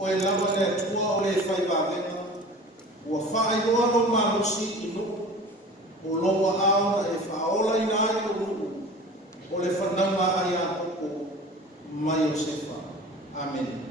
o e lava le atua o le whaivavenga, ua whaailoa lo marosi I no, o loa aona e whaola I nā I lo ruu, o le whananga ai a hoko mai o sefa. Amen.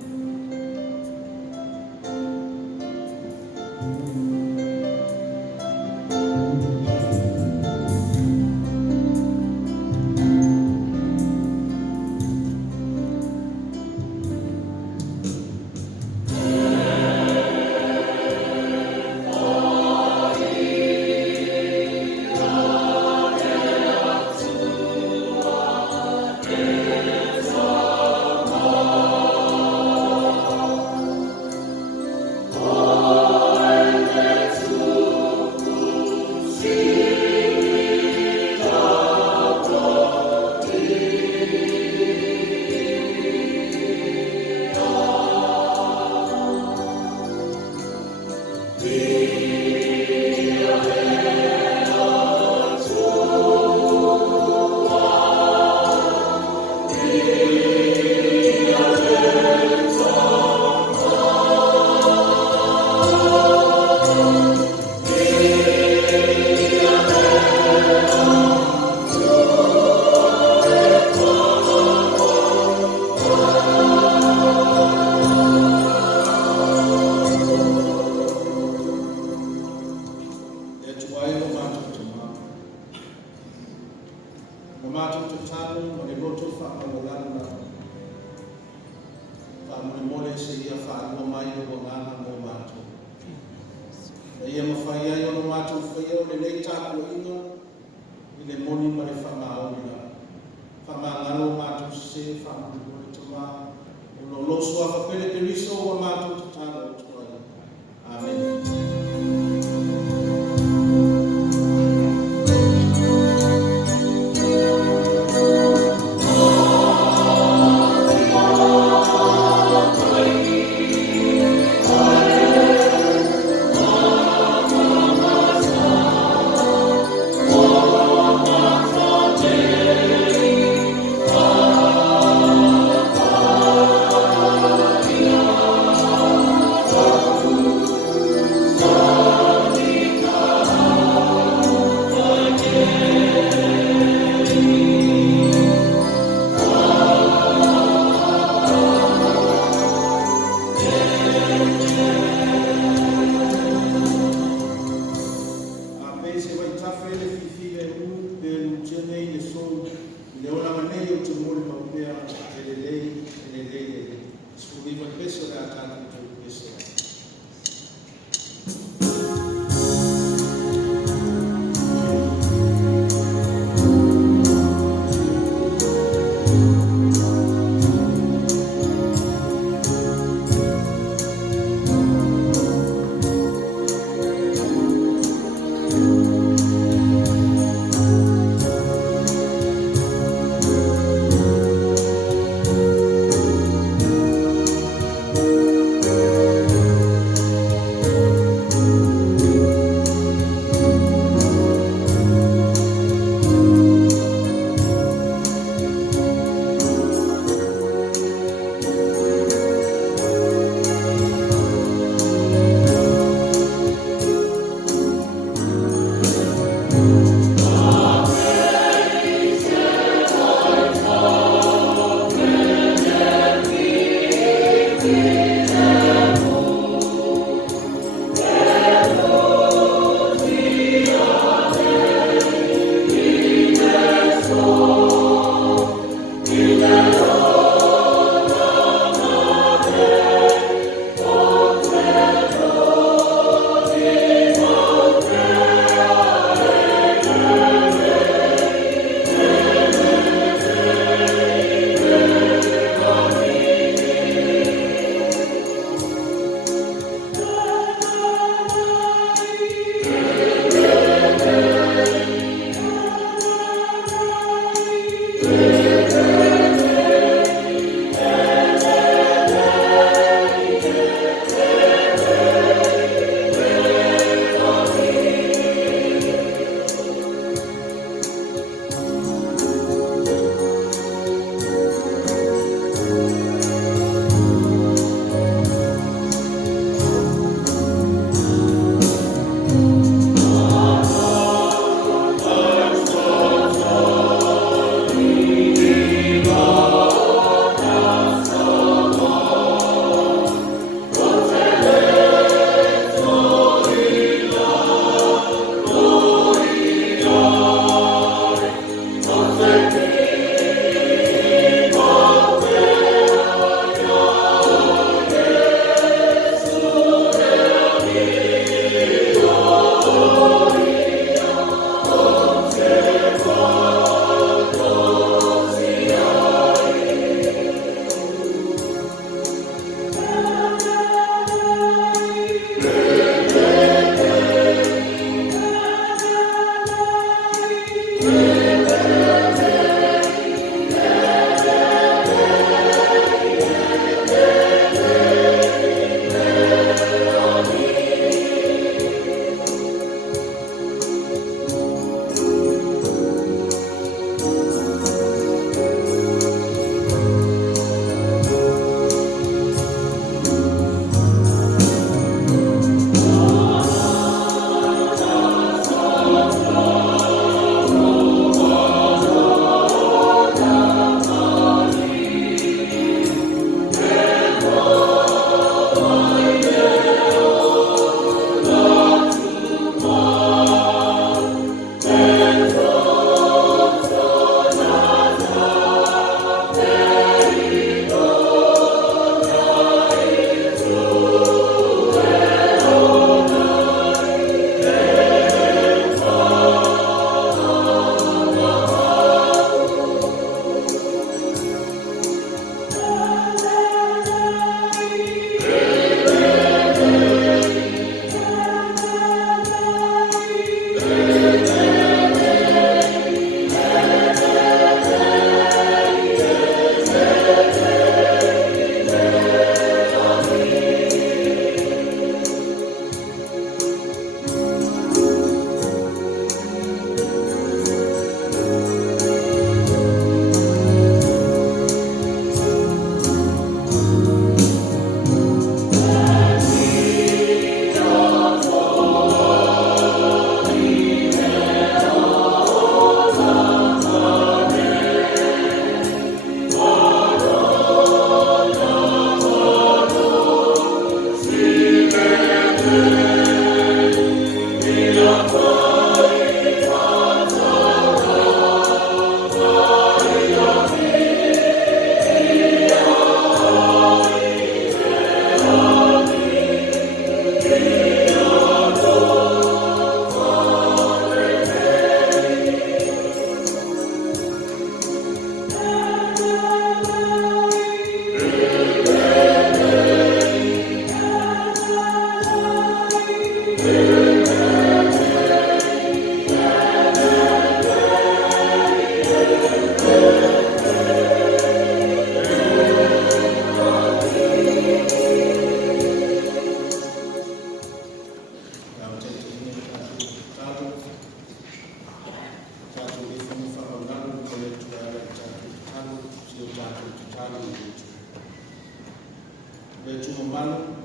le tua manu,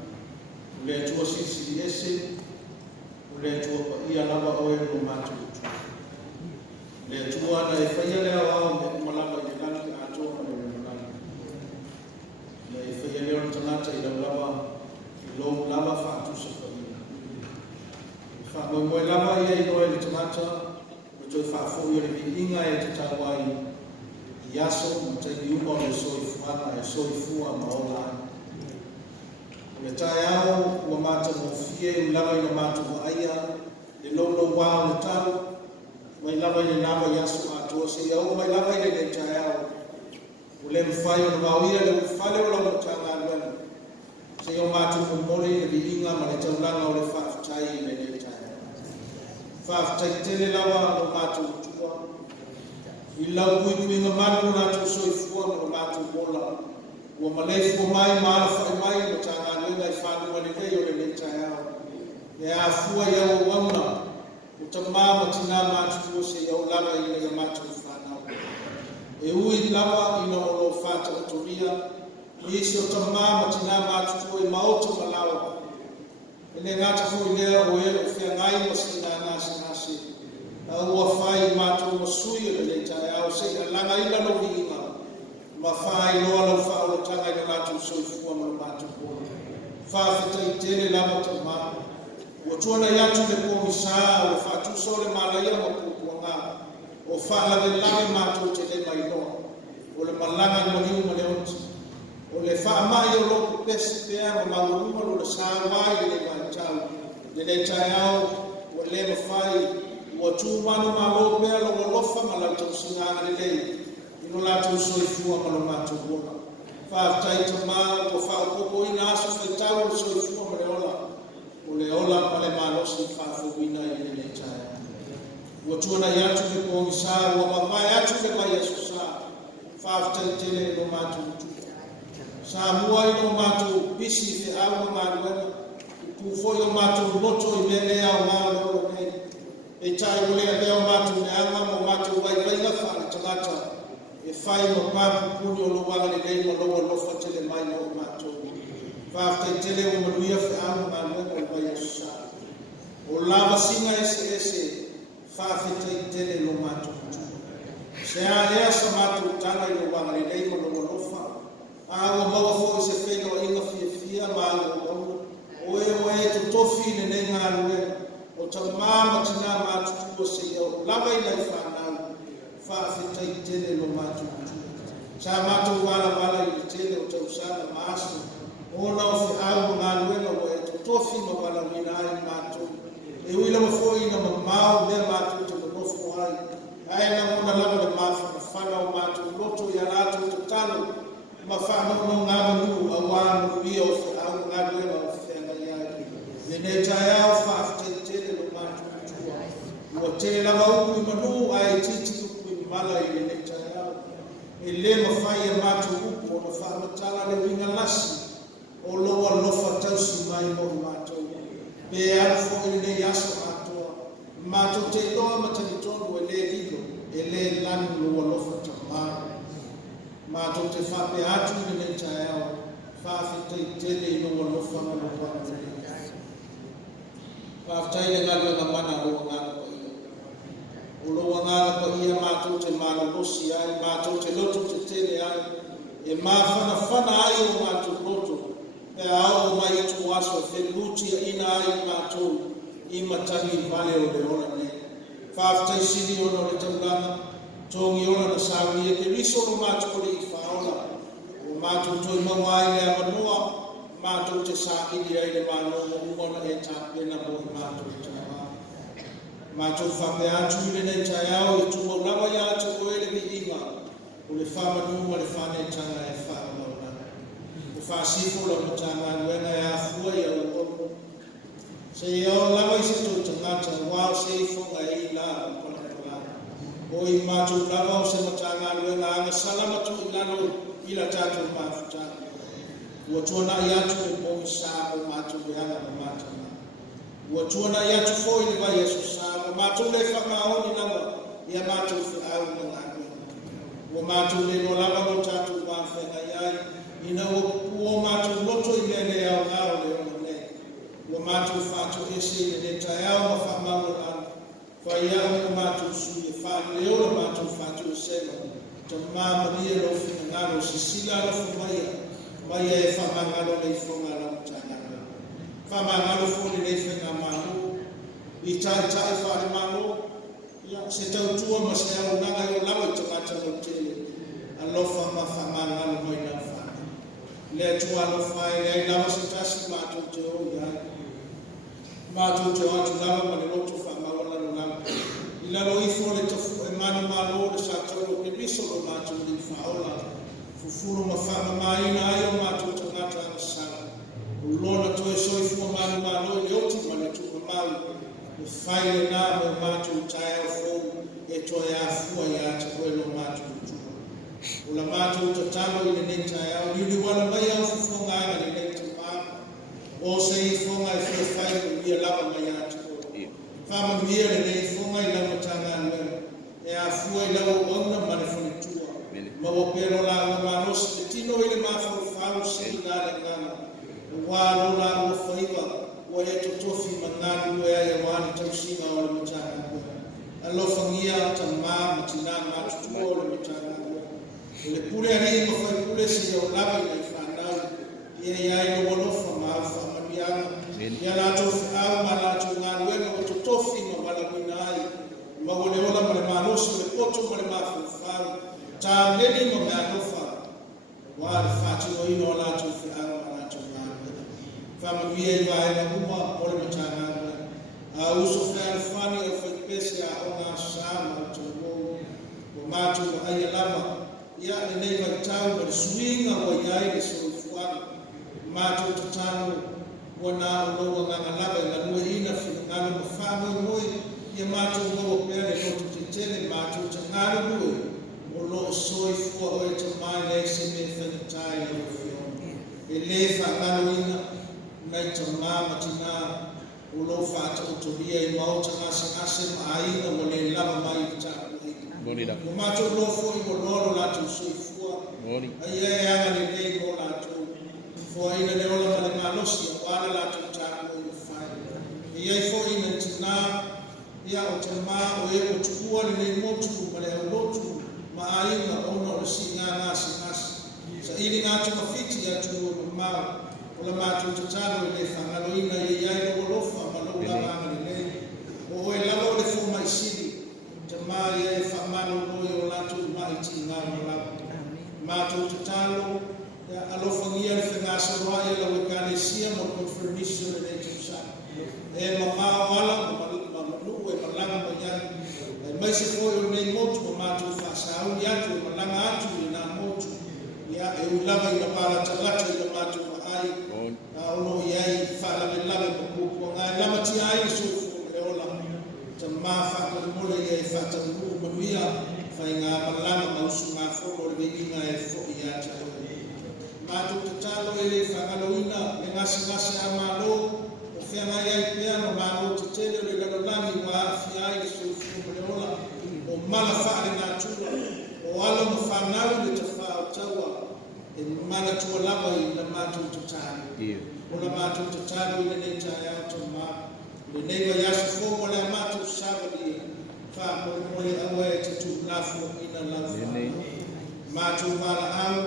le tua sisi ese, le tua ia lava oe no matu. Le tua na e whaia lea wao me umalama i lani ki ato ma le lani. Le e whaia lea o tanata i lava i lo lava whaatu sa whaia. Whamoe lava ia i noe le tanata, o toi whaafo i le inga e te tawai i aso ma te iuma le soifuana e soifua ma o lani. Le tae ao ua mata mo fie u lava i na mata mo aia, le lo wao le tau, mai lava i le nama i aso atua se iau, mai lava i le tae ao. O le mwhai o na mauia le mwhale o lau tanga luana. Se iau mata mo mole i le inga ma le taulanga o le whaafitai i le tae. Whaafitai tele lawa o mata o tua. I lau kui nga manu na tu soifua mo mata o mola. Ua malefu o mai maala whai mai o tanga luenga i whanua le rei o le tae ao. E a fua iau o wauna, o ta mama tina mātua se iau lava i le mātua whanau. E ui lava i no o whāta o toria, i isi o ta mama tina mātua i maota malawa. E ne ngata hui lea o e o whia ngai o sina nasi nasi. A ua whai mātua o sui o le tae ao se a langa ila no vinga. Ma whai loa lau whao le tanga i le mātua soifua ma le mātua kōna. Whawhitai tele lava ta mama. Ua tuana i atu le pomisa o le whaatusa o le malaia ma pupuanga o whaalawe lawe mātou te le mai loa o le malanga i maniu ma le oti o le whaamai o loku pesi pēa ma mauruma o le sāwai le mai tau le tae au o le mawhai ua tūmanu ma lo pēa lo lofa ma lau tau singanga le lei ino lātou soifua ma lo mātou wona whaatai ta maa o whaakoko i nāsu whaitau o soifua ma le ola o le ola ma le malosi whaafuina i le tae. Ua tuana i atu le pōngisa, ua mawai atu le mai aso sā, whaafutai tele no mātou utu. Sā mua i no mātou bisi te au ma māruena, kufoi o mātou loto i me lea o ngā leo nei. E tae o lea leo mātou ne anga mo mātou waiwaina whaare tangata, e whai ma pāpu puni o lo wanga le lei ma loa lofa tele mai no mātou. Whaafutai tele o manuia whaau ngā luenga o mai aso sā. O lava singa ese whaafutai tele no mātou tu. Se a ea sa mātou tana i o wanga le nei ma loa lofa. A ua maua fo se wheno inga fia ma o maua. O e to tofi ne nei ngā luenga. O ta māma tina mātou tu o se iau. Lava i lai whanau. Whaafutai tele no mātou tu. Sa mātou wala i le tele o tau sana maasu. Ona o fi au ngā luenga o e to tofi ma wala wina ai mātou. E uila ma fōi na mamau mea mātou te manofo ai. Ai na muna lama le mawhana whana o mātou loto i alatou te talo. Ma whana no ngā manu a wānu ia o fi au ngā luenga o fi whenga iai. Le ne tae au whaafutai tele no mātou tua. Ua tele lama upu i manu ai titi upu i mala i le ne tae au. E le ma whai a mātou upu o na whaamatala le winga lasi. O loa lofa tausi mai mo mātou. Pe alfo i le aso atoa. Mātou te loa matani tonu e le hilo, e le lanu loa lofa tamara. Mātou te whape atu i le tae au, whawhitai tele i loa lofa ma loa loa. Whawhitai le ngālu e mana loa ngāla pa ia. O loa ngāla pa ia mātou te mana losi ai, mātou te loto te tele ai. E mawhana ai o mātou loto. E ao mai tu aso whenuti ina ai mātou i matangi vale o le ora nei. Whaafutai sini ona o le taulanga, tongi ona na sawi e te riso o mātou le i whaola. O mātou toi mawai le amanoa, mātou te sākiri ai le mānoa mo umona e tāpena mo i mātou te nama. Mātou whape atu i le nei tai au e tuma ulawa i atu o ele vi inga o le whamanu ma le whanetanga e whaama. Whaasifo la matanga luenga e a fua i au opo. Se iau lawa i se tō tangata, wāo se i whonga i la o palapala. O i mātou lawa o se matanga luenga anga salamatu i lano i la tātou māwhutanga. Ua tuana i atu e pōi sā o mātou leanga ma mātanga. Ua tuana i atu fōi le vai aso sā o mātou le whakaoni lama i a mātou whiau na ngākua. Ua mātou le no lawa no tātou māwhenga i ai. Ina o mātou loto i mea Tamama ni lo ngalo sisila lo maya e fama ngalo le fonga la mtana. Fama ngalo foni le fenga malu. Ita e fa malu. Ya se tau tua masaya unanga yo lawa tamata lo tele. Alo fama ngalo mai na fa. Le tua lo fa le lawa se tasi ma tu te o ya. Ma tu te o tu lawa ma le lo tu fama wala lo lawa. Ila lo ifo le tofu e manu malo le sa tolo ke biso lo matu le faola fufuru mafama mai na ayo matu tangata sana ulona to e soi fu manu malo le oti manu tu malo le faile na mo matu tayo fo e to ya fu ya te ko lo matu tu ula matu tatalo ile nenta ya yuli wala mai ya fu ngana le nenta pa o sei fu ngai fu faile le lava mai ya te fama via le fu ngai la matanga e a fua i lau ona ma le whanitua. Ma o pero la o manos, le tino i le mawhau whau si ngā le ngana. E wālo la o whaiwa, o e to tofi ma ngānu e ai wāni tausinga o le matanga koe. A lo whangia ta ma tina ma tutua o le matanga koe. O le pule ari ma whai pule si o lawa i le whanau, i e ai no walofa ma au whamanianga. Ia la tofi au ma la tu ngānu e o to tofi ma wala mina ai. Ma o le ola ma le manosi le poto ma le mawhau ta leni ma me anofa wa le whatino ino o lātou whianga ma lātou ngāwe whamawia i wae na uma o le matanga a uso whea le whani o whaipesi a o ngā sāma o te mou o mātou o aia lama ia le nei mai tau ma le suinga o iai le soi fuanga mātou te tano o nā o loa nganga lava i la nua ina whingana ma whamau moi ia mātou ngau pēr e noto te tele mātou te ngāra nui o lo soi fua o e te mai nei se me whanitai na o whiona. E le whangano ina nei te māma tina o lo whāta o toria i mauta ngase ma aina o le lava mai i tāku ina. O mātou lo fua i o loro lātou soi fua. Ai e anga le nei mo lātou. Fua ina le ola ma le manosi a wāna lātou tāku ina whai. E iai fua ina tina ia o te mā o e o tukua le nei motu ma le au lotu ma ainga ona o le si ngā ngasi. Sa ili ngā tuka fiti atu o māu o la mātu te tano i le whangalo ina i iai no olofa ma lo lama anga le nei. O e lama o le fo mai siri te mā i e whamano noi o lātu mai ti ngā malawa. Mātu te tano alofa ngia le whengasa roa i la wekane sia mo confirmation le nei te usa. E ma māo ala ma lu'u e malanga mai atu. E mai se foi o nei motu o mātou whasau i atu, e malanga atu i nā motu. Ia e ulama i la pāla talata i la mātou ma ai. A ono i ai whaalame lame ma kupu. Ngā e lama ti ai i sofu e ola. Ta mā whakare mole i ai whātau lu'u manuia. Whai ngā malanga ma usu ngā whono le inga e fo i atu. Mātou te talo e le whangaloina, le ngasi a mālo. Fea mai ai pia ma mālo te tele o le lalolami wa awhi ai le soifu ma le ola o mala whaare ngā tura o alo ma whanau le te whao taua e mana tua lava i la mātou te tānu o la mātou te tānu i le nei tai au ta mā le nei wa yasu fōmo le a mātou savali wha mole awa e te tū lafu ina lau whanau mātou wala au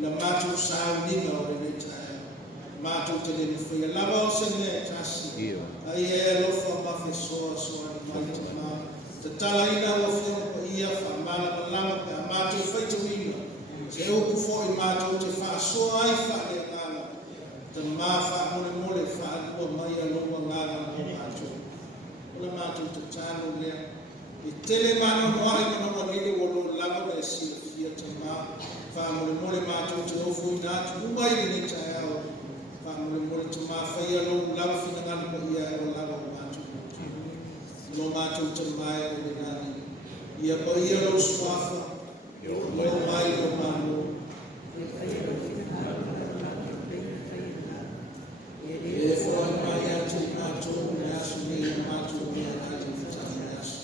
la mātou sāu nina o le nei tai mātou te le mwhia lava o se ne tasi. Ai e alofa ma whesoa soa ni mai te mā. Te tala ina o whia pa ia wha mana malama pe a mātou whaita wina. Se upu fo i mātou te wha soa ai wha le ngana. Te mā wha mole wha alua mai alua ngana mo mātou. Ola mātou te tāno lea. I tele mana moai mana wanile wolo langa le si fia te mā. Wha mole mātou te ofu i nātu umai ni tai au. Mole te mawhai alo lawa whina ngana pa ia e o lawa o mātou. Lo mātou te mai o le nani. Ia pa ia lo swafa, lo mai lo mano. E fwa mai atu mātou me asu me ia mātou me atu me asu.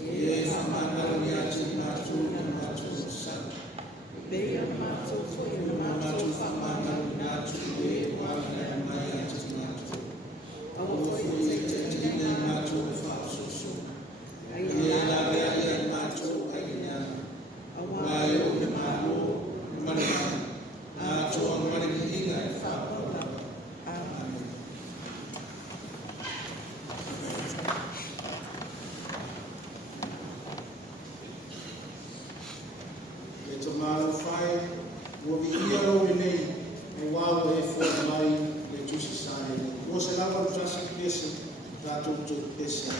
E whamana me atu mātou me mātou me sana. Beia mātou foi o mātou whamana me atu me Ai malo fai, ua vi ia lo nei, e wau e fua mai e tusi sai. Ua se lava tasi kese, la tutu kese.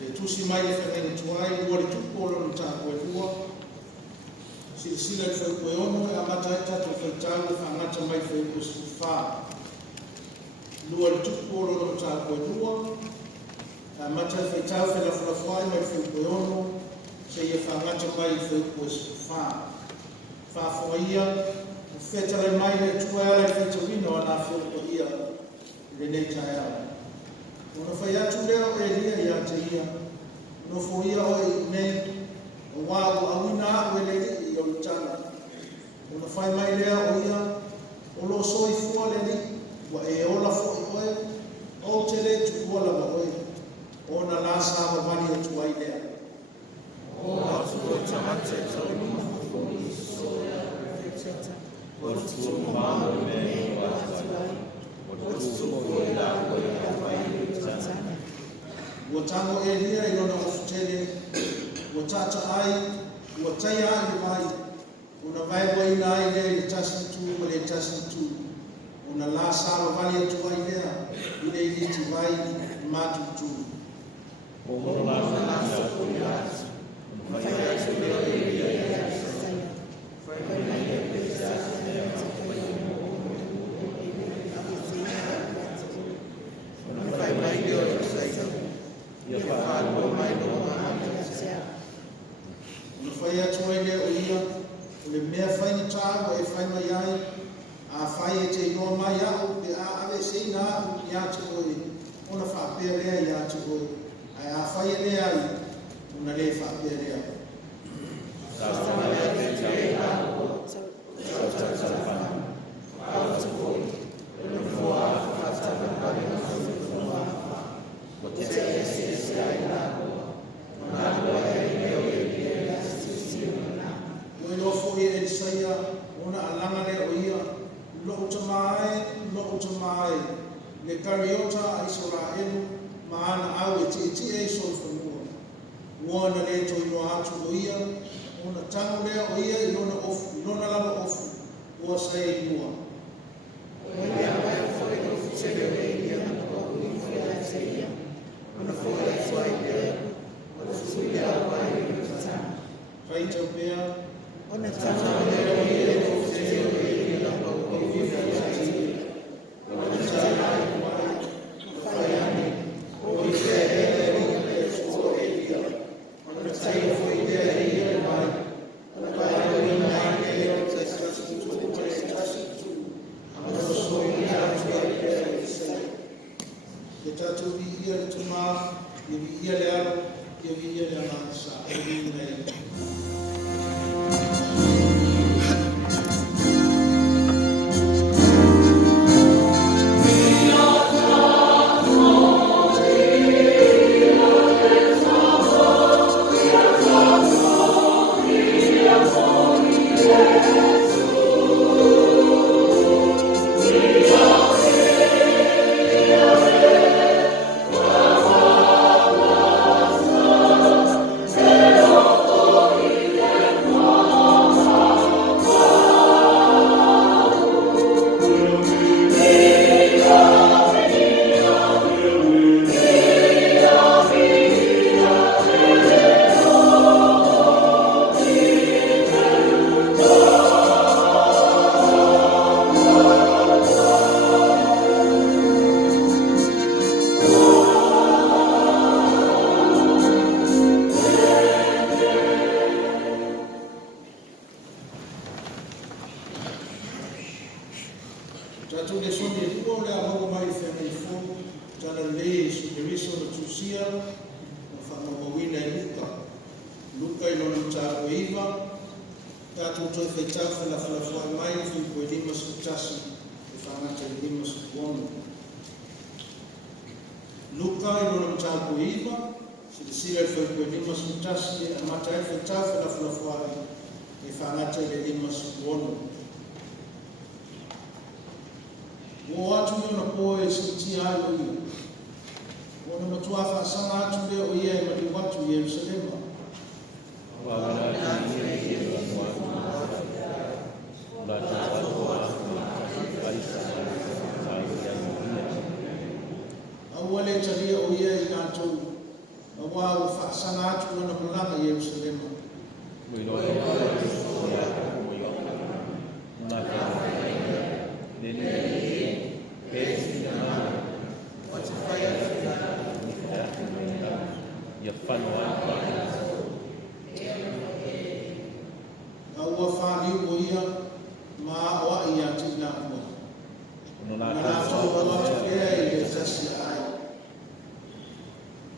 le tusi mai le whenenga tuai, ua le tupu o lono tā koe tua, sila le whai koe ono, e amata e tatu whai tāu, e whangata mai whai koe sifu whā. Lua le tupu o lono tā koe tua, e amata e whai tāu whai lafula whai mai whai koe ono, se ia whangata mai whai koe sifu whā. Whāwhua ia, whetare mai le tua ala e whetawino ana whioko ia, le nei tae ala. Ona whai atu leo e lia ia te ia, no fo ia o e nei, o wāu awina au e le i o tana. Ona whai mai lea o ia, o lo soi fua le ni, wa e ola fo i oe, o te le tu kuala wa oe, ona la sa wa mani o tuai lea. O atu o tamate tau mafuni soya recheta, o tu mamu me o atuai, o tu koe la koe a wai tana. Ua tango e lia i ona ofutele, ua tata ai, ua taia ai mai, una vai waina ai lea i tasi tu ma le tasi tu, una la sawa vali atu ai lea, i le iliti vai matu tu. O la nasa kuiat, mai atu leo e lia i a saia, vai mai e pesa e a takai mo o e a visina una vai mai leo i saia, ia whaaro mai no maana sea. Una whai atu ai lea o ia, o le mea whai ni tāua e whai mai ai, a whai e te inoa mai au, pe a ave se ina au i atu oi, ona whaapea lea i atu oi, ai a whai e lea ai, una le whaapea lea. Sasa mai te te au, sasa sasa au te koi, no fua fata kapari na fua, o te se ai na na e leo e lia si na. Oi lofo ia e saia, ona alanga le o ia, loko tamai, le kariota a Israelu, maana au e ti e solfanua. Uona le to ino atu o ia, ona tangu lea o ia i lona lama ofu, ua sae inua. Ia mai foi no futuro e ia no inferno seria. Ona foi a sua ideia, ona foi a vai no tana. Kai tau pea, Ona tana leo ia no futuro e ia no inferno seria. Ona tana mai, foi a mim, o inferno e sua ideia. Ona sai foi ideia ia mai. Ona vai no mai e o testasi tu. Ona foi a sua ideia. le tatu vi ia le tuma, ia vi ia le alo, ia vi ia le amansa, ia vi nei. Tatu le soni e lua le amogo mai whenei fō, tana le su le riso na tusia, na whamawawina e Luka. Luka i lona tāko iwa, tatu toi whaitau whalawhalawhai mai, whiko e lima su tasi, e whangata e lima su kuono. Luka i lona tāko iwa, si le sira e whiko e lima su tasi, e amata e whaitau whalawhalawhai, e whangata e lima su kuono. O atu me ona poe se ti ai o ia. Ona matua whaasanga atu lea o ia e mati watu i Yerusalema. Au wale talia o ia i nātou ua ua whaasana atu ana malanga Yerusalema. Ua whaliu o ia ma oa ia tina ua. Nā tō ea i le tasi ai.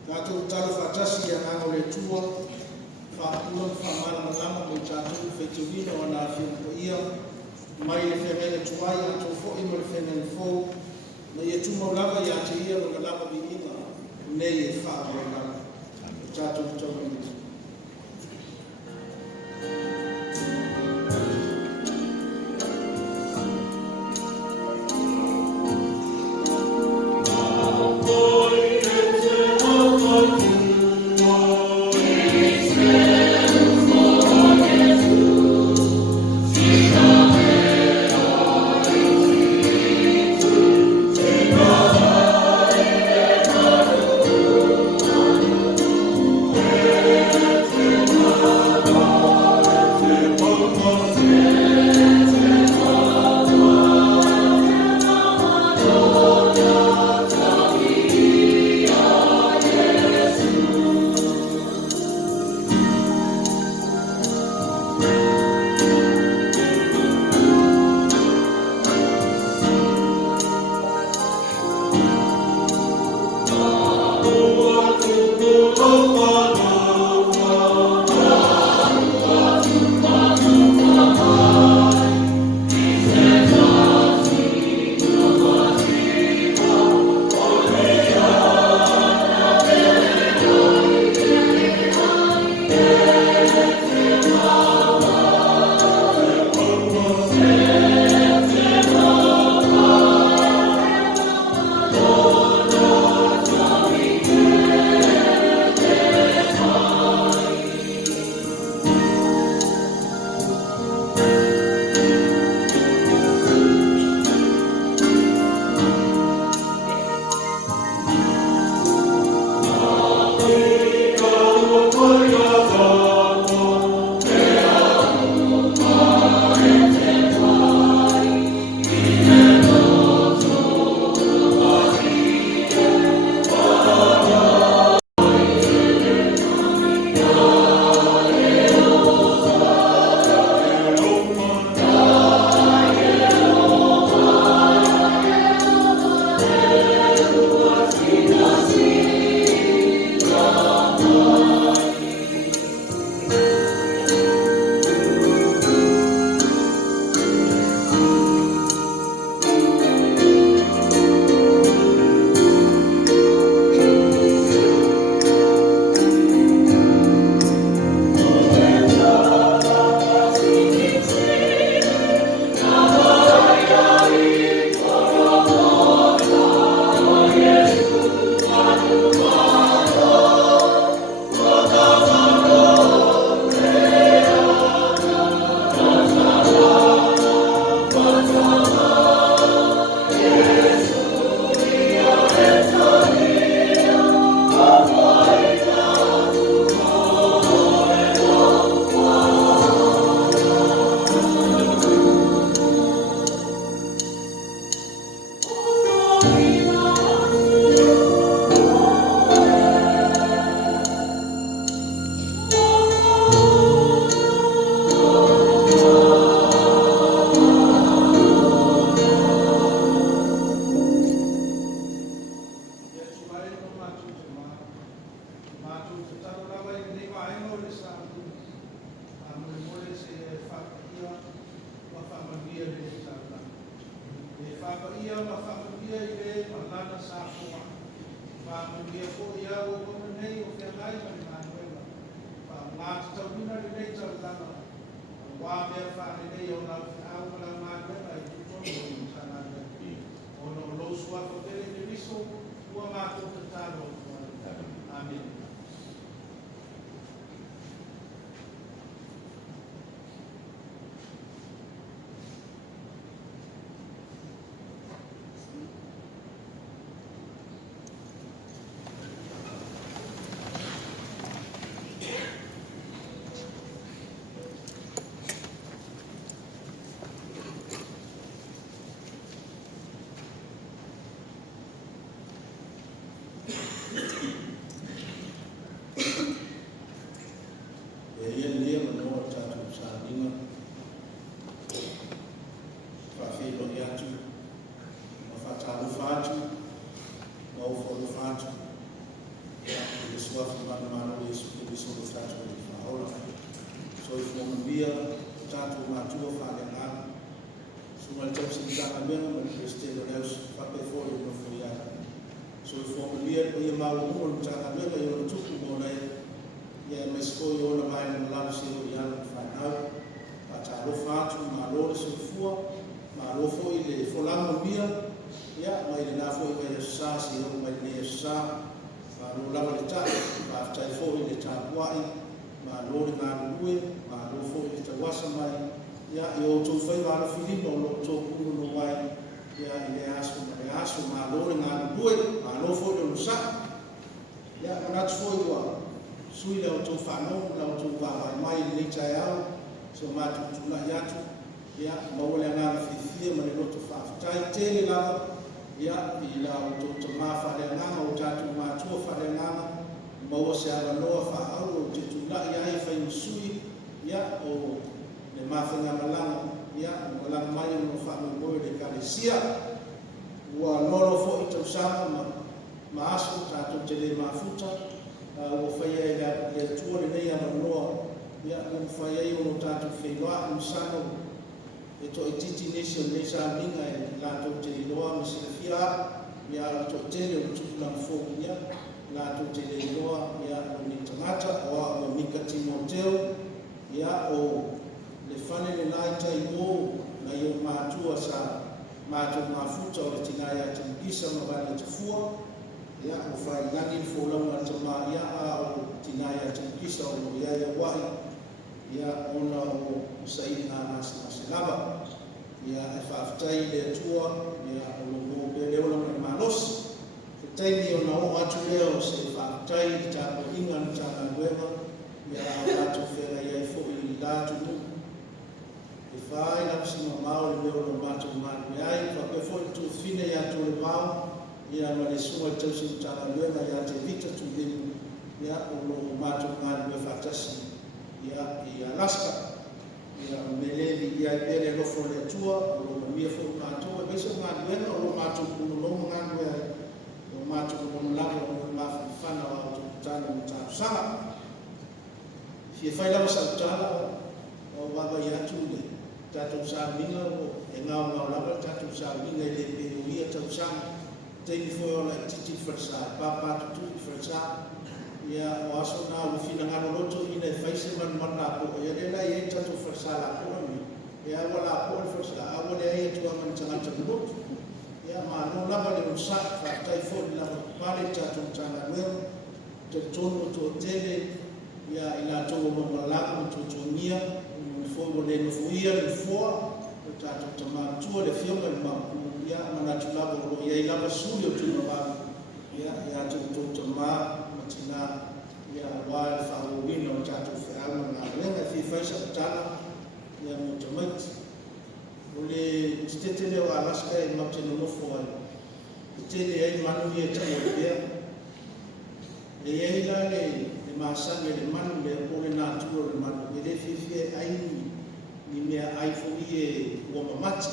Nā tō talo whatasi a ngāno le tua, whaakua whamana malama mo tātou whetuvina o nā whina ko ia, mai le whemene tuai a tō fo imo le whenene fō, na ia tuma lava i a te ia no na lava vi inga, nei e whaakua lava. Tātou tau ina. atu. Ia suafu mana Yesu Kristo tatu faola. So ifomia tatu matua fa'aleanga. Suma tau sintanga menga ma Kristo Deus pape fo no foia. So ifomia o ia mau mo tanga menga yo tuku mo nei. Ia mesko yo na mai no la se o ia fa'au. Ata ro fatu ma lo se fua. Ma lo fo ile fo la mo bia. Ia mai na fo ile sa se o mai ne sa. Ma lo la le ta. Ma tai fo ile ta kwai. Ma lo na lue. Ma lo fo ile ta wasa mai. Ya yo tu fai wala Filipo lo to kuno no wai ya ile aso ma lo na lue ma lo fo lo sa ya na fo yo sui le to fa no la to va mai ni cha ya so ma tu na ya tu ya ma wala na fi ma lo to fa tai tele la ya ila to ma fa le na o ta tu ma tu fa le na ma o se ala no fa au te tu la ya fa sui ya o le mafanga malanga ya malanga mai no fa mo de kalesia wa lolo fo ito sama ma asu ta to tele mafuta o fa ya le tuo le ya no ya o fa ya o ta to fe wa msano ito ititi nation ne sa minga la to tele loa msifia ya to tele mtukula mfo ya la to tele loa ya ni tamata wa o mikati moteo ya o le fane le laita yo na yo matua sa mafuta o le tinaya tingisa mabana tufua ya o fai ngani fo la na tama ya o tinaya tingisa o ya wai ya ona o saina na selaba ya afaftai le tua ya o no bele o na malos tai ona o atu leo se afaftai ta ko inga ta ngwema ya atu fera ya fo ila tu fai la sima mau le o mato manu ai fa pe fo tu fine ya tu le mau ya ma le suma tu si ta le na ya te vita tu de ya o mato manu e fatasi ya Alaska ya mele ya pele lo fo le tua o mi fo mato e beso manu e o mato ku no manu e o mato ku no la o ma fa na o tu tano ta sa si fai la sa ta o baba ya tu le tatu sa minga o engau la tatu sa minga le peruia tatu sa te fo la titi frasa papa tu frasa ya o aso na lu fina ngano loto ina faise man na ko ya le la ye tatu frasa la ko mi ya wala ko frasa a wala ye tu man tanga tu ya ma no la ba le sa fa tai fo la pale tatu tanga we te tono to tele ya ila to mo la ko to nia fo le no fuia le fo ta tama tu le fioma le ma ya mana tu la bo ya ila ba su yo tu ba ya tu tama matina ya wa fa wino ta tu fa na le fi fa sa ta ya mo tomat ole tete wa Alaska e ma teno no fo tete ai manu ye ta mo ya e ila le ma sa le manu le ole na tu le manu le fi ai ni mea ai fuie o mamati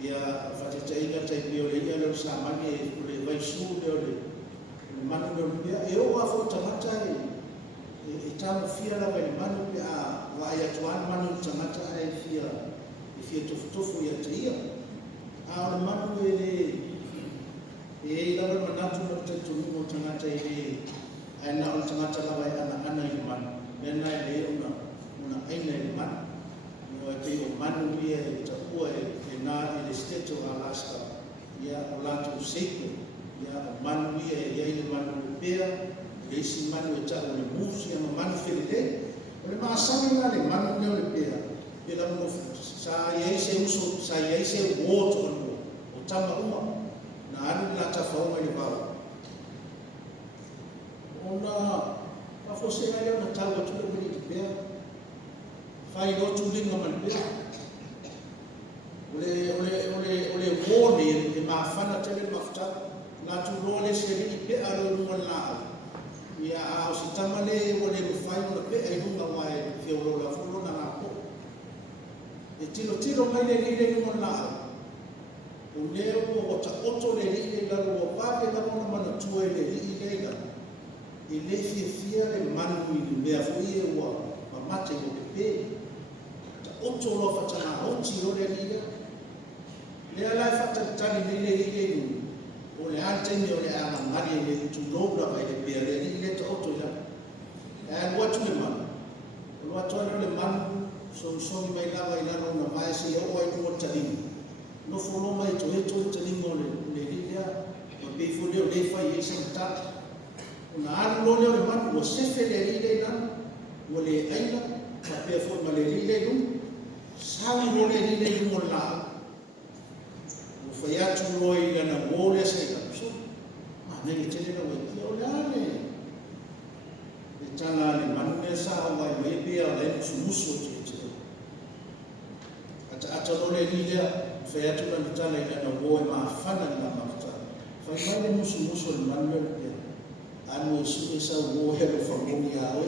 ya fatataina taipio le ia le samani le vai su le manu le ia e o afo tamata e tamo fia la vai manu pe a wa ya tuan manu tamata ai fia tofu ya tia a le manu e la va manatu no tetu no tamata ai na o tamata la vai ana i manu nena le una aina i manu no te o manu ia e tapua e na i le state of Alaska ia o lato seiko ia o manu ia e i le manu pea le isi manu e tau le musi ama manu whirele o le maasami nga le manu leo le pea e la mo sa iei se uso sa iei se woto o tama uma na anu la tafaunga i le vau ona a fose ai na tau atu le wini ki pea fai lotu linga man pea ole wone e mafana tele mafta la tu role se ri pe aro no la ya a o tamale ole fai no pe e hunga mai fe o la fulo na ko e tilo mai le no la o leo o ta oto le ri la lo pa le la no e le i leila. E le fia le manu i le mea fui e ua mamate o ke pe. Ta oto lo fatana oti o le lida. Le alai fatatani le le i le o le anteni o le ana ngari e le tu nobla vai le pea le i le ta oto ya. E watu le manu. O watu le manu so mai lava i lano na mai se o ai o talingi. No fono mai to talingi o le lida. Ma pe fo le fai e senta. Una anu lone o le manu o sefe le lile na o le aina ma pe fo ma le lile nu sawi o le lile nu o la o fai atu loi lana o le se ka so ma ne le tele na wai o le ale le tala le manu me sa o wai me pe o le musu te ata lo le lile fai atu na tala lana o ma fana na ma fai mai le musu le manu le anu su esa wo he lo famoni a o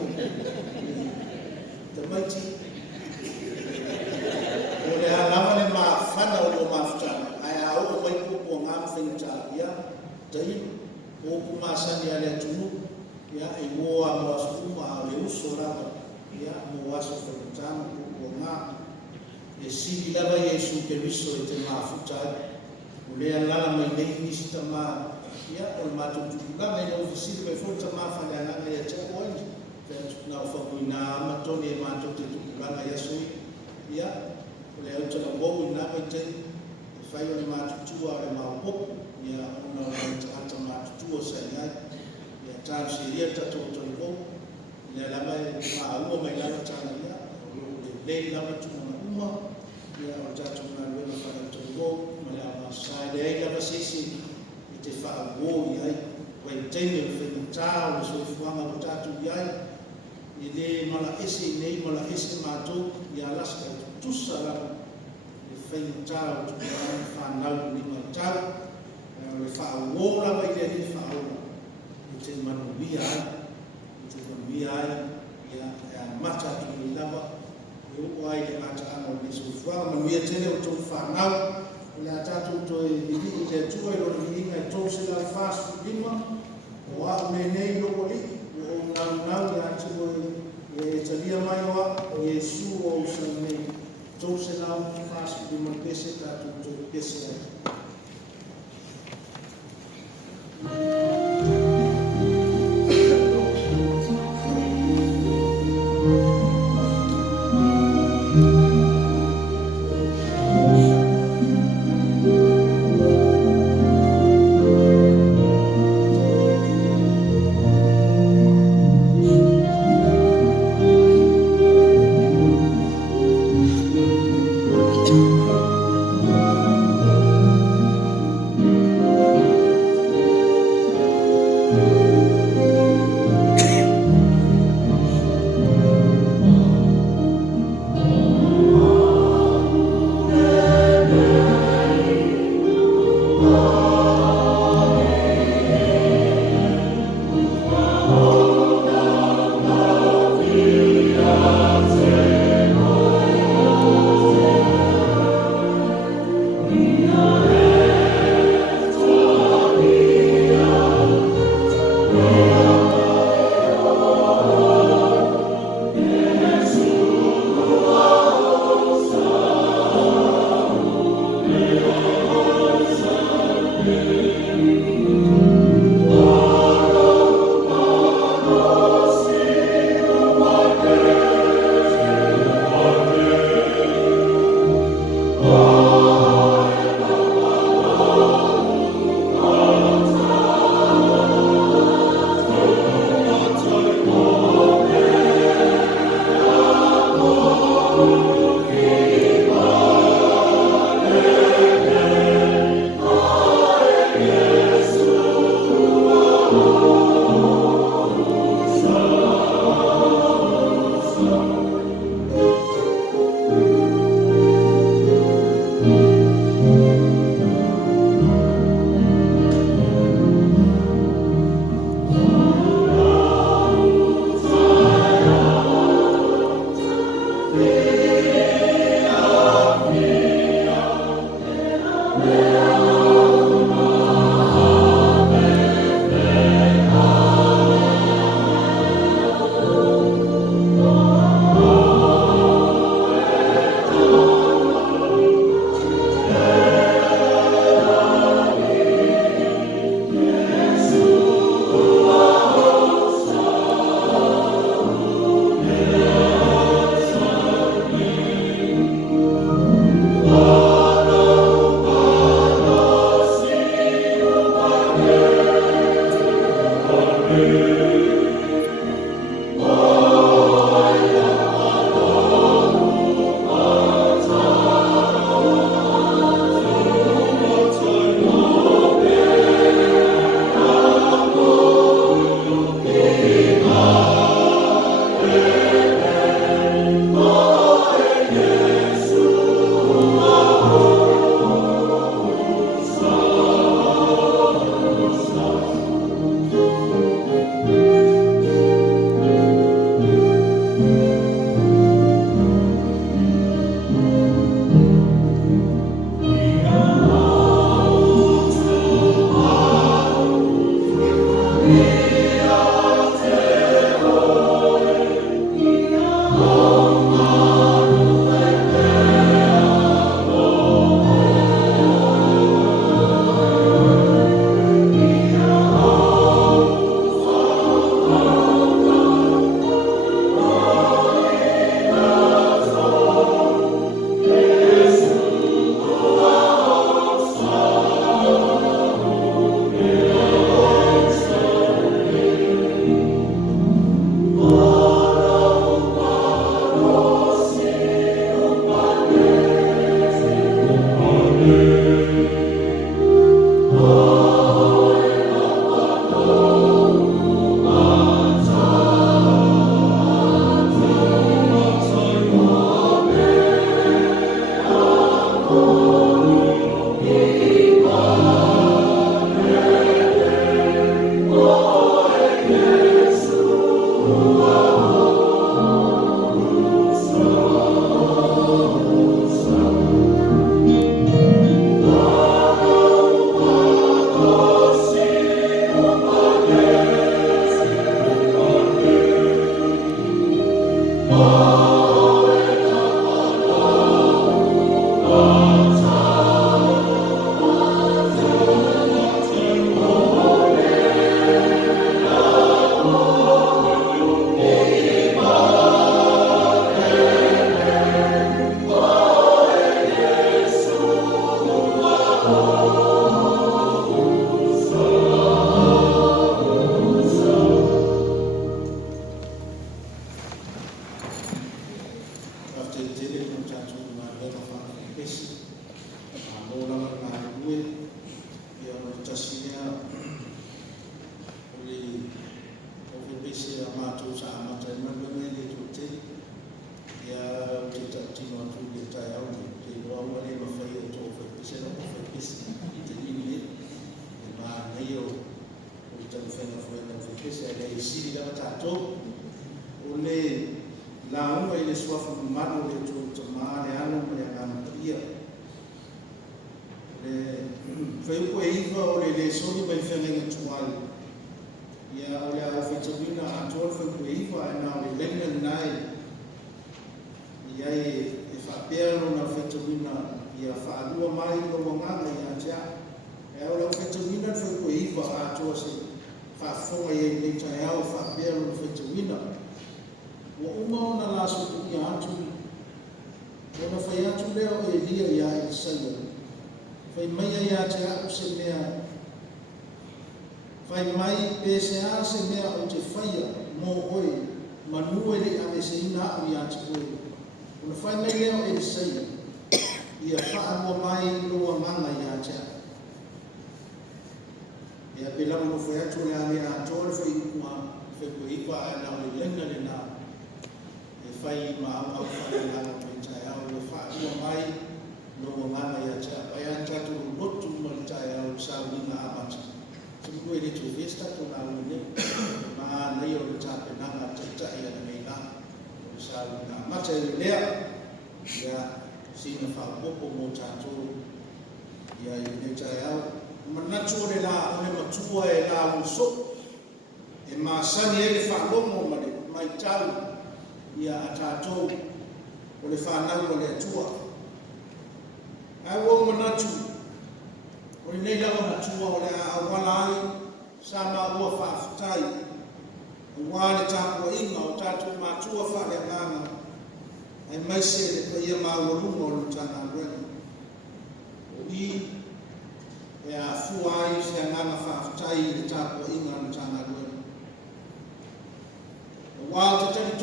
te maiti o le alama le ma fana o ma fta ai a o mai ko ngam fenta ya dai o ku ma sani ale tunu ya ai wo a mo su ma le uso ra ya mo waso fenta ko nga e si lava Yesu ke viso e te ma fta o le alama mai nei ni sta ma ya o mato tuka mai no visite mai forza ma fa la na ya cha onde na fa kuina ma to ne ma to te tuka na ya sui ya le o cha bo na mai te fa yo ma tu a ma po ya no ta ma tu o sa ya ta si ya ta to bo le la mai ma o mai la cha na ya le la ma tu ma ya o ta tu na le fa to bo ma la ma sa le la ba si te wha wōi ai, wai teime o whenutao, o so whuanga o tātou iai, i le mala ese nei, mala ese mātou, i alaska i tusa rau, i whenutao, tu kāna whanau ni mātou, le wha wōra wai le ni wha ora, i te manu mia ai, i a mata tu ni lava, i uko ai le mata ana o le so whuanga, manuia tene o tō whanau, la tatu to i te tua i lor i ngai tō se la whāsu lima o a me nei loko i o nau i ati o e talia mai oa o e su o usa nei tō se la whāsu lima pese tatu to pese ai.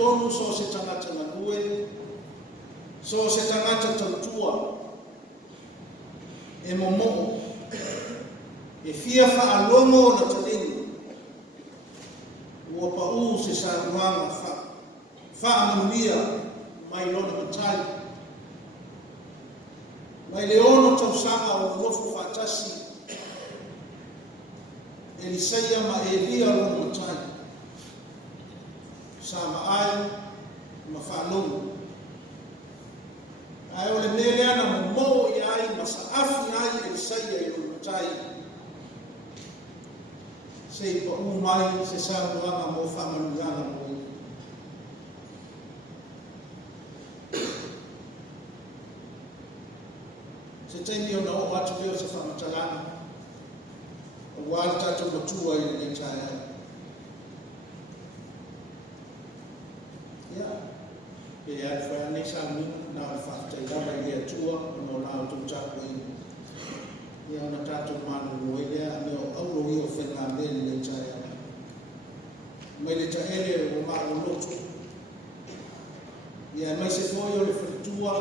tonu so se tangata na due, so se tangata tautua, e momo, e fia fa alongo na talingu, ua pa se saruanga fa amanuia mai lona matai, mai leono tausanga o lofu fatasi, Elisaia ma Elia lona matai, sama ai ma whanongu. Ai ole mele ana mo i ai ma sa afi ai Elisaia i lona matai. Se pa umai se saruanga mo whamanuanga mo i. Se teimi o na o atu leo se whamatalana. O wale tato matua i le tai ai. Pe ai whai nei sa mina na o whaatai lama i lea tua o no lao tau tako i. Ia ona tato manu mo i lea ame o auro i o whenga mele le tai ai. Mai le ta ele o maa o lotu. Ia mai se foi o le whalitua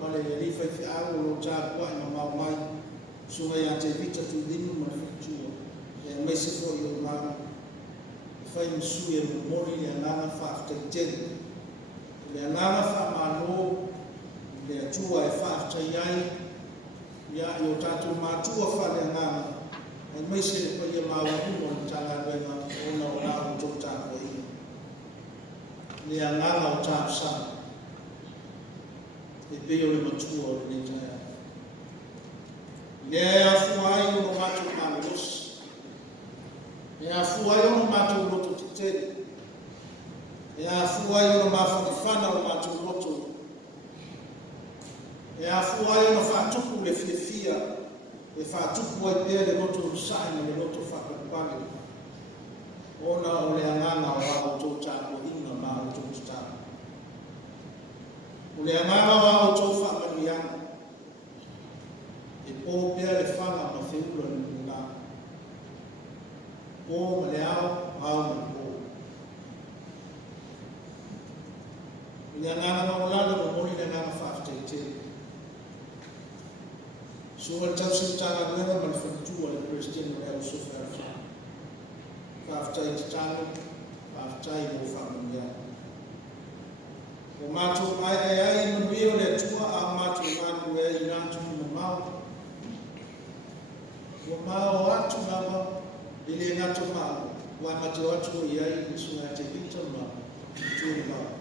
ma le rifai fi au o lo tako ai ma mau mai. Sunga ia te vita tu dinu ma le whalitua. Ia mai se foi o maa. Whai msui e mori le ananga whaatai tene. Le ananga whamano, le atua e whaatai ai, ia i o tātou mātua whale ananga, ai mai se le paia māwahumo ni tanga wenga ona o nāhu tō tāko i. Le ananga o tātou sana, e peo le matua o le taia. Le afu ai o no mātou mālosi, le afu ai o no mātou loto te tere, e a fuai o mawhakawhana o mātou roto. E a fuai o whātuku le whiawhia, e whātuku ai pēr le roto sai na le roto whakapane. Ona o le anganga o ao tō tāko inga mā o tō tāko. O le anganga o ao tō whakamanuianga, e pō pēr le whanga ma whiula ni ngā. Pō ma le ao ma pō. Ia ngana o lana mo moni le ngana whaatai te. So al tau sin tanga ngana ma le whaktua le Christian o eo sofa arwha. Whaatai te tanga, whaatai mo whaamunia. O mātou ai manuia o le atua a mātou manu e i nātu mo mau. O mau atu nama, i le ngātu mau. Wa mateo atu i ai, i sunga te vita ma, tūri mau.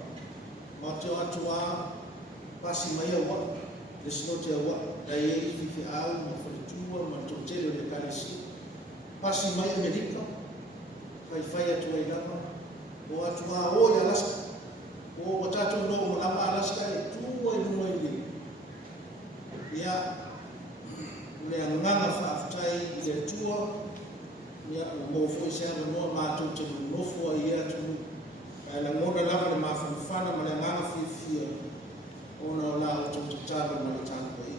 Mateo atua pasi mai awa, le sinote awa, dai e fifi au, ma whalitua, ma tōtele le karesi. Pasi mai Amerika, whai atua i lama, o atua o i Alaska, o watato no mo lama Alaska e tua i numa i li. Ia, le anganga whaafutai i le tua, ia o mōfo i seana noa mātou te nofo i atu, ai la ngona lama le mawhana ma le ngana whiwhia ona o la o tō tāra ma le tāko i.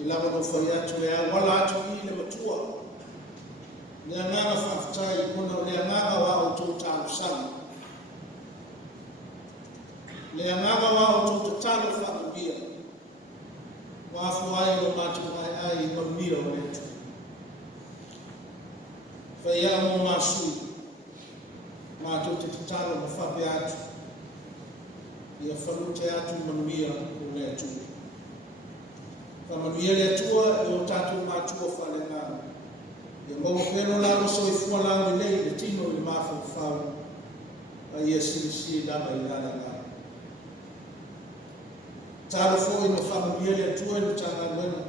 I lama no whai atu e a wala atu i le matua. Le ngana whaafutai ona o le ngana wa o tō tāro sana. Le ngana wa o tō tāro whakamia. Wafu ai o mātu ai i mamia o le atu. Whai a mō māsui. Mātou te tatalo ma whape atu. Ia whanute atu manuia o le atu. Whamanuia le atua e o tātou mātua whale ngāna. Ia maua pēno laro so i fua lau i nei le tino i māwhau whau. A ia sirisi lama i ngāna ngāna. Tāro fōi ma whamanuia le atua i no tāna ngāna.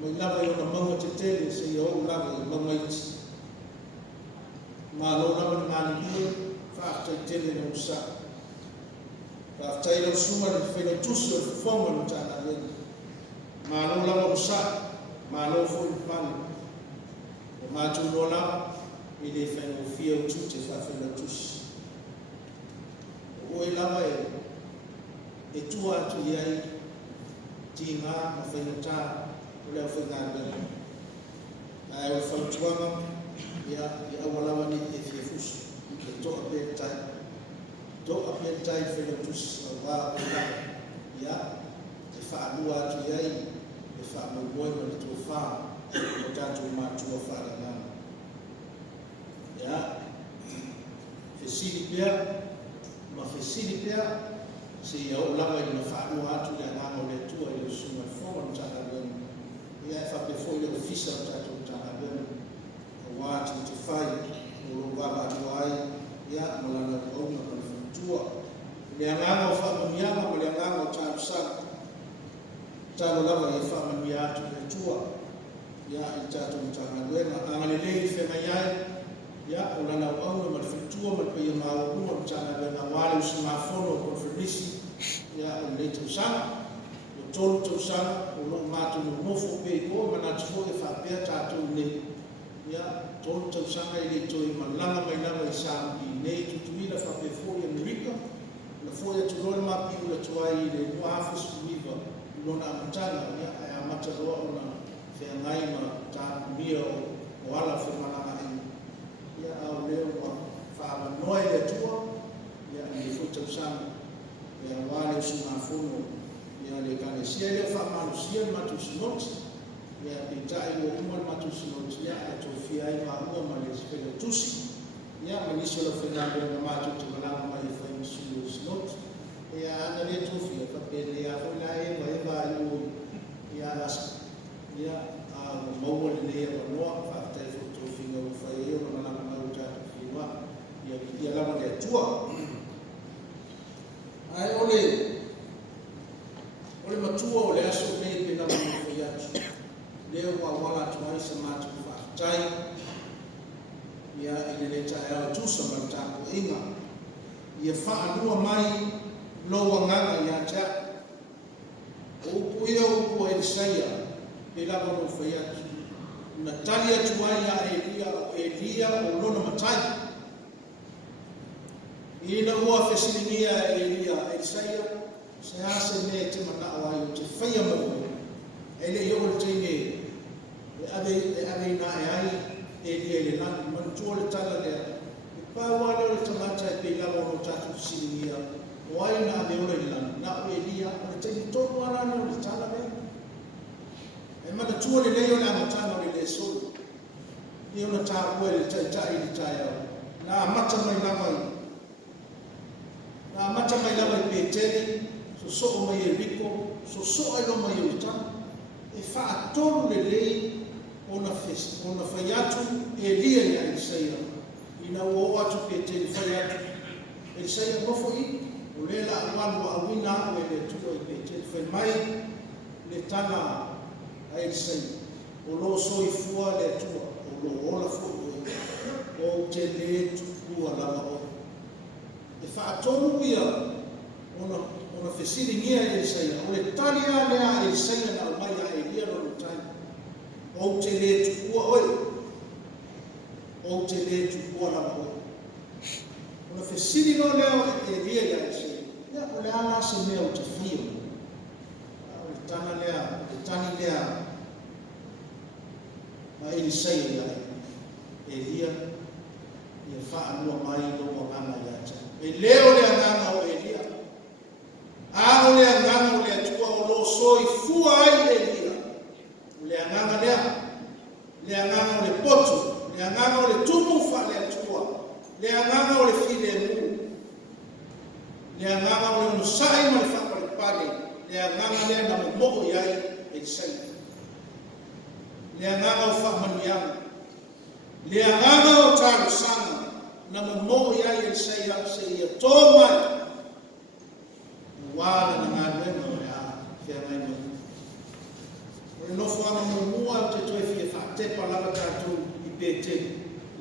Mai lava i ona maunga te tele se i au lava i maunga iti. Ma lo lama ni ngāni hia, whaatai tele na usa. Whaatai lau suma ni whaina tusi o whafonga no tāna lena. Ma lo lama usa, ma lo fōi pāne. O mātou lo lama, i le whaina o fia o tūte whaafena tusi. O e lama e tua atu iai, ti ngā ma whaina tā, o leo whaina lena. Ai o whautuanga, ia awalawa ni e fia fusu, ke toa pe tai, do apentai feletus wa ya te whaanua atu iai e whaamoi ma le tō wha o tātou mātua whaarangana ya fesili pea ma fesili pea se iau lava i na whaanua atu le ngāngo le tua i o sunga whoma o tāna wenu ia e whapefo i le ofisa o tātou tāna wenu o wāti te whai o lo wama atu ai ia malana kaunga ma le whantua le ngāngo whaamamianga ma le ngāngo tātou saka tāno lava i whaamamia atu le tua ia i tātou tāna wenu angane lei whenga iai ia o lana auna ma le whantua ma le pia maua o tāna wenu wale usi mafono o konferenisi ia o le tausanga o tolu tausanga o lo mātou no mofo pe ko ma na tfo e whapea tātou nei ia tolu tausanga i le toi malanga mai langa i sāmpi nei tutuina whapefo i Amerika na fo ia tulole mapi ula tuai i le wafis kuiva lona amatanga ia e amata roa o na whea ngai ma tāpu mia o ala whemalanga e ia au leo ma whaamanoa i le tua ia i le fo tausanga ia wale usi mafono ia le kalesia ia whaamanusia matusinoti ia pitai o uma matusinoti ia e tofia ai maua ma le spele tusi ia manisi o la whenambe na matu te malanga mai e whaimusio sinoti ia ana le tofia kapele ia hola e wa ia asa ia a maua le lea wanoa whakatai fotofinga o whai eo na malanga mai o tātou whiwa ia lama le tua ai ole matua o le aso nei pe na mo foi atu leo wa wala tu ai sa matu whakatai ia i le tai ala tu sa mata ko inga ia whaanua mai loa nganga ia ta o puia o po Elisaya pe la mo foi atu na tali atu ai Elia o lona matai ina ua fesilingia Elisaya se ase me te mana awai o te whaia mo ele i o te ne ave na ai le lani mantua le tala lea e pāwane o le tamata e pe lama o tātou fesilingia o ai na ave o le lani na o Elia o le teini tonu arane o le tala lea e mana tua le leo le amatanga o le solo i ona tāpua le taitai le tai au na amata mai lama i na mata mai lama i peteli so mai e riko so ai lo mai o tana e fa tonu le lei ona faiatu Elia ia Elisaya ina o atu peteli faiatu Elisaya no foi o le la wanu awina o le tuo i peteli fai mai le tana a Elisaya o lo so i fua le tuo o lo ola fu o te le tuo lava o e whaatonu ia ona fesilingia Elisaya o le talia lea Elisaya na umai a Elia no lutai o te le tukua oi o te le tukua lama oi ona fesilino lea Elia ia Elisaya ia o le ana se mea o te fio o le tana lea le tani lea ma Elisaya ia Elia ia whaanua mai no ngana ia ta e leo le anganga o Elia a o le anganga o le atua o lo soi fua ai Elia o le anganga le anganga o le poto le anganga o le tumu fa le atua le anganga o le file mu le anganga o le nusai ma le whakalepale le anganga le na momo iai Elisaya le anganga o whakamanuianga le anganga o tālusanga na momo ia Elisaya se ia tō mai wala na ngā wena o le a whea mai mai o le nofo anga mua te toi fia whatepa lava tātou i pēte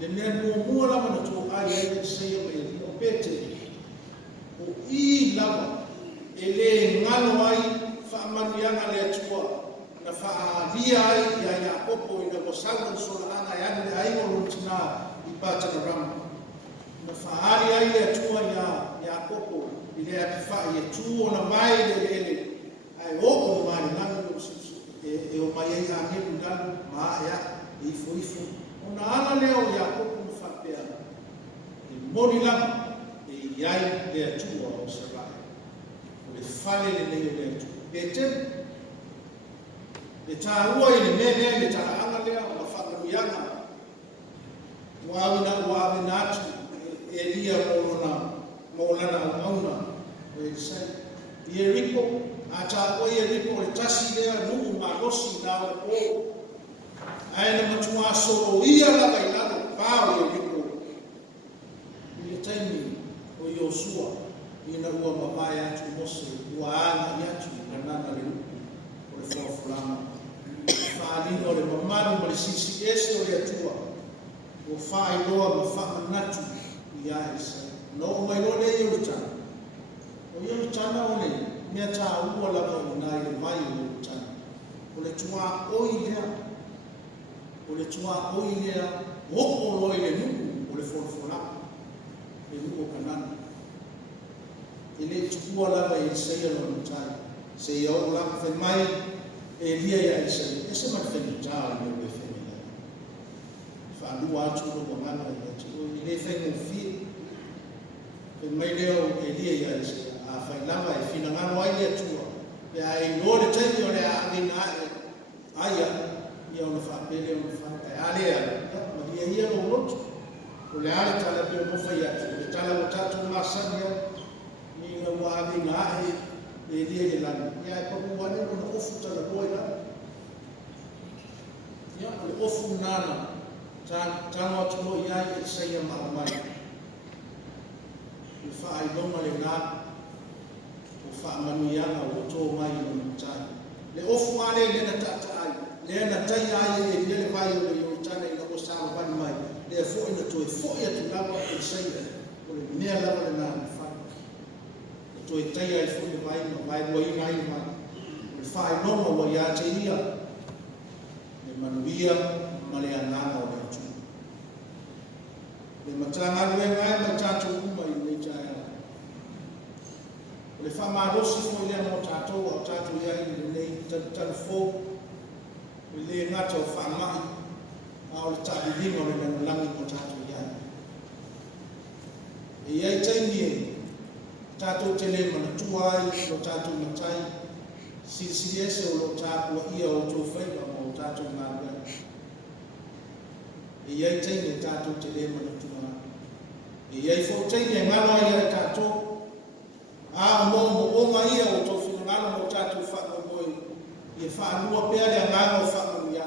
le mea mua lava na tō ai Elisaya mai o pēte o i lava e le ngano ai whaamanianga le atua na whaalia ai ia Iakopo i na wasanga sola anga e ane le aingo luntina i pātana rama na whaari ai le atua Iakopo i le ati wha i atua na mai le ai oko mai nana e o mai ai a heru nanu maa ea e ifo o na ana leo Iakopo na whapea e moni lama e iai le atua o se vai. O le fale le nei o le atua. E te, le tāua i le mea le tāanga lea o la whakaruianga. Wāwina atu e lia mōlana o auna o e sai. I e ripo, a tā o e ripo le tasi lea nuu malosi nā o o. Ae na matua soro ia laka i lalo pāo e ripo. I le taimi o Iosua, i na ua mawai atu mose, ua ana i atu kanana le upu o le whawhulama. Whaalino le mamaru ma le sisi ese o le atua, o whaailoa ma whamanatu i aisa. No o mai lo le Iorutana. O Iorutana o le mea tā ua laka o nai le mai o Iorutana. O le tua oi lea, o le tua oi lea, hoko loi le nuku o le whawhulama. E nuku o kanana. E le tukua lava e seia no mutai. Seia o laka whe mai e lia ia e seia. E se mai whenu tāo i me whenu ia. Whanua atu no wangana i atu. I le whenu fie. Whe mai leo e lia ia e seia. A whai lava e whina ngano ai le atua. Pe a e no le taimi o le a ngina e aia. Ia o na whapele o na whaka. E ale ala. Ma ia o lotu. O le ale tala pio mofa i atu. O le tala o tatu masani ia. Ni nga wabi nga e lia le lana. Ia e papu wane o na ofu tala boi lana. Ia o ofu nana. Tano atu mo iai e saia maa mai. I wha ai loma le ngā. O wha manuianga o tō mai o mutai. Le ofu ale le na tata ai. Le na tai ai e lia le mai o le Iorutana i na o sāma wani mai. Le fo ina toi fo ia tu lawa e saia. O le mea lawa le nana. To e tai ai fuke vai no vai mo i mai mai o fai no mo ia te ia le manuia ma le anana o le atu le matanga le ngai ma tatu uma i nei tai o le fa ma rosi fo le no tatu o tatu ia i nei tan fo le ngata o fa mai a o tatu limo le langi o tatu ia e ia tai ni Tato tele mana tuai lo tato matai si ese o lo tato ia o to fai o tato nada e ia tene tato tele mana tuai e ia fo tene ngalo ia tato a mo o nga ia o to fi ngalo mo tato fa mo ia fa lua pe ale ngalo fa mo ia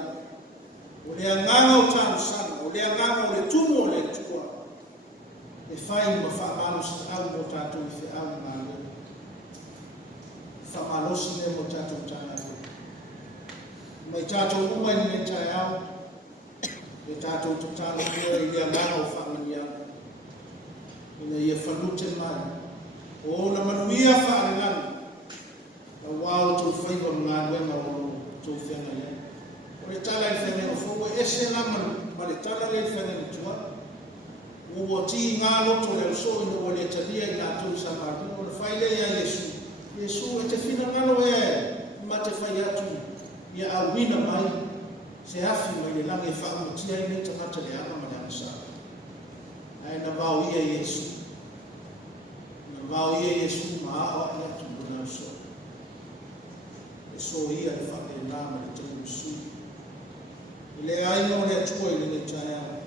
o le ngalo tato sana o le ngalo le tumo le tuai e fai ma fa malo sa au mo tato i fe au malo fa malo si le mo tato tana mai tato uma ni me tai au e tato totalo ko i le ngalo fa mania ina ia falute mai o na manuia fa ana na wao to fai ko ngalo e no to fe na ia o le tala i fe no fo e se la ma le tala le fe no tua o ti ngā loto le so ina o le talia i nātou sa mātu o le whaile ia Yesu. Yesu e te whina ngalo e ma te whai atu ia a wina mai se hafi mai le lange whaamatia i me tangata le ama mani amasa. Ai na wau ia Yesu. Na wau ia Yesu ma awa i atu muna so. E so ia le whake nama le temu su. I le aino le atua i le tai au.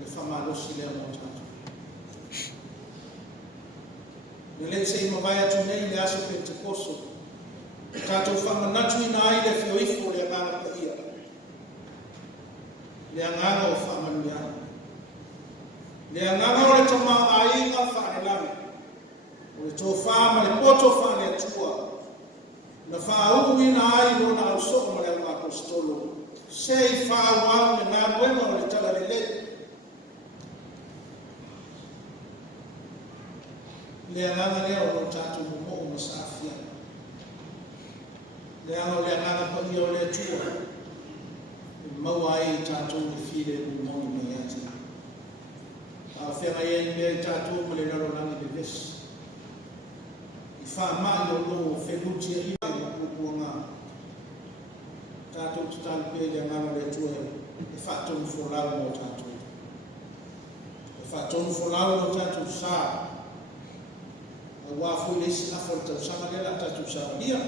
Le famalosi le mo tato. Le se ima vai atu nei le aso Pentekoso. Tato whamanatu ina ai le whioifo le anganga pa ia. Le anganga o whamanuiana. Le anganga o le tama ainga whaanelame. O le tō whaama le poto whaane atua. Na whaau ina ai rona au soko ma le anga apostolo. Sei whaau au me ngā nuenga o le tala le le. Le anganga lea o tatu mo o masafia. Le anganga le anganga pa ia o le tua. Maua ai tatu le file mo o me ati. A whenga e me tatu mo le naro langi de ves. I wha mai o lo whenutia i mai o kukuanga. Tatu tutang pe le anganga le tua. E wha tonu fo lau mo tatu. E whaatonu whanau no tātou sā. A wāwhu i leisi awha le tausanga lea la tātou sā lia.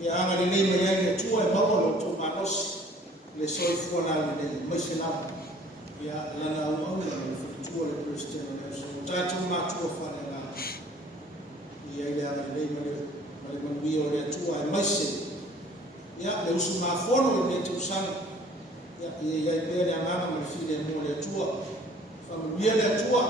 Ia anga le nei mai ai le tua e maua lo tō manosi. Le soi fuana le maise nama. Ia lana au au le whatua le Christian le so. Tātou mātua whane la. Ia ile anga le nei mai le manuia o le tua e maise. Ia le usu mafono le tausanga. Ia i pere angana ma file mo le tua. Whamanuia le tua.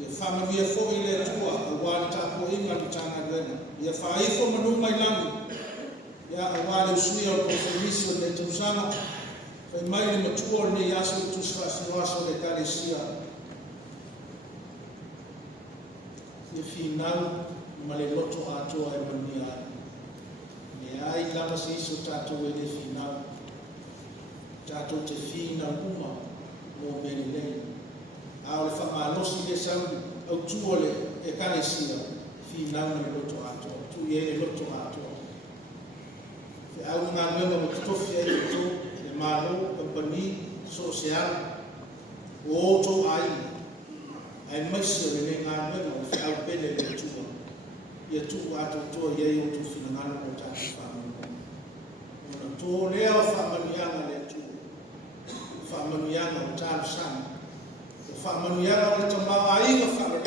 Ia whamanuia fo i le tua. A wāle tāpo inga ni tāna gana. Ia whaifo manu mai langi. Ia a wāle usui au konformisi o le tausanga. Whai mai le matua o le yaso i tuswasi waso le karesia. Ia whinau ma le loto atoa e mania ai. Ai lama se iso tātou e le whinau. Tātou te whina uma mō meri nei. Ao le whamanosi le sauri au tuole e karesia whinau na le loto atoa. Tu e le loto atoa. Te au ngā nuenga mo tutofi e to le malo, kampani, sosial, o oto ai. Ai maisi le ngā nuenga o te au pele le tua. Ia tu atu toa iei o tu whinangana o tātou whanau. Ona tō lea o whamanianga le tu. Whamanianga o tātou sana. O whamanianga o le tamau ainga whanau.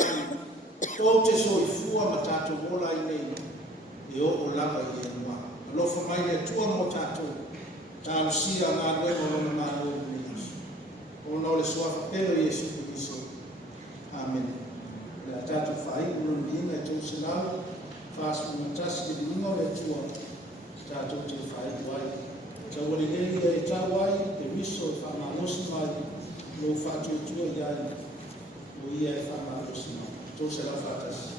Tō te soi fua ma tātou mola i nei. I o lava i e noa. Alofa mai le tua mo tātou. Tātou sia ngā nuenga o ngā ngā ngā. Ona o le soafa pelo i Jesu Kristo. Amen. Le tātou whai uro ni inga e tau sinau. Fast mutasi de dingo le tua tātou te whai wai. Tau wale neri e tawai, te miso e whamanosi mai, no whātua tua iai, no ia e whamanosi mai. Tau se la whātasi.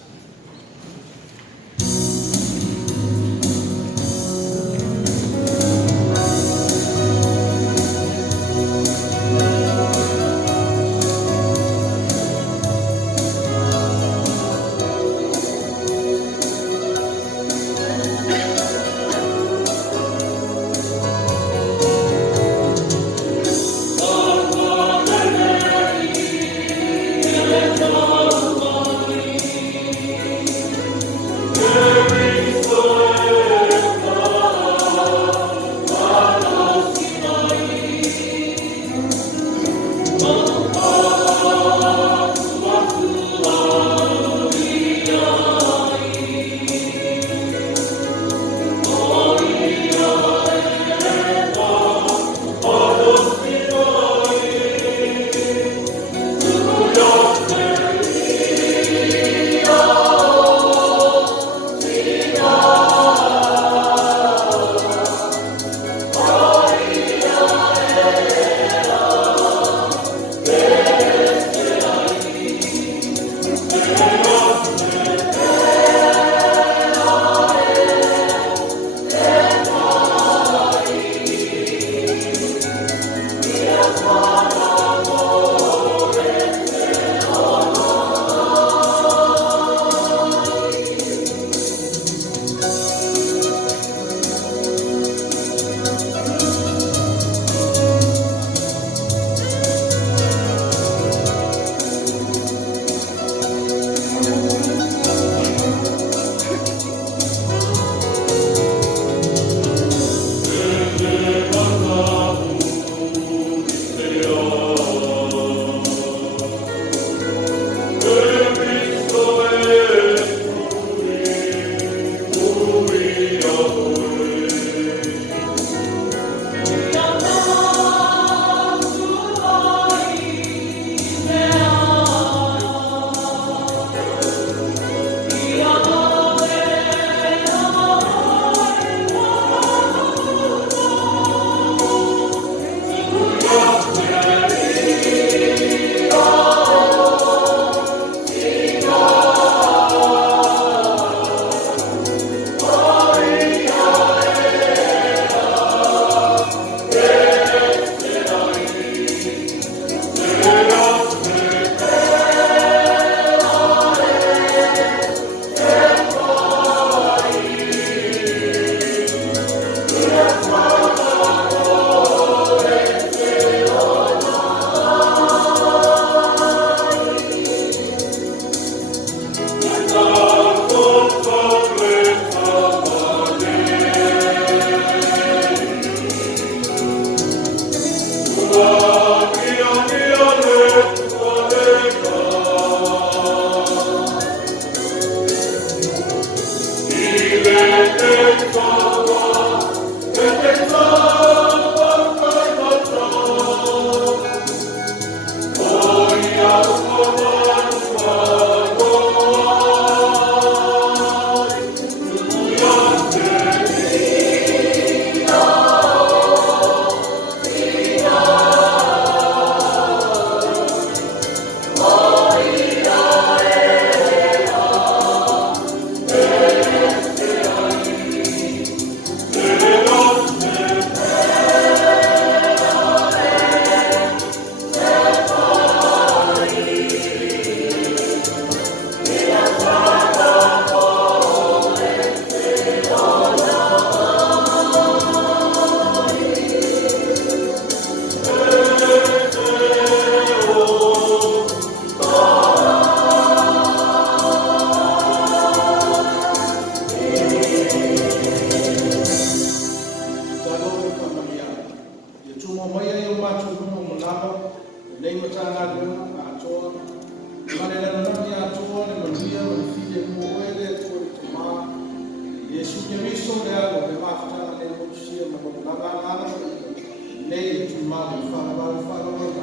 le ala le mafutanga le kusia ma ko la ba la nei tu ma fa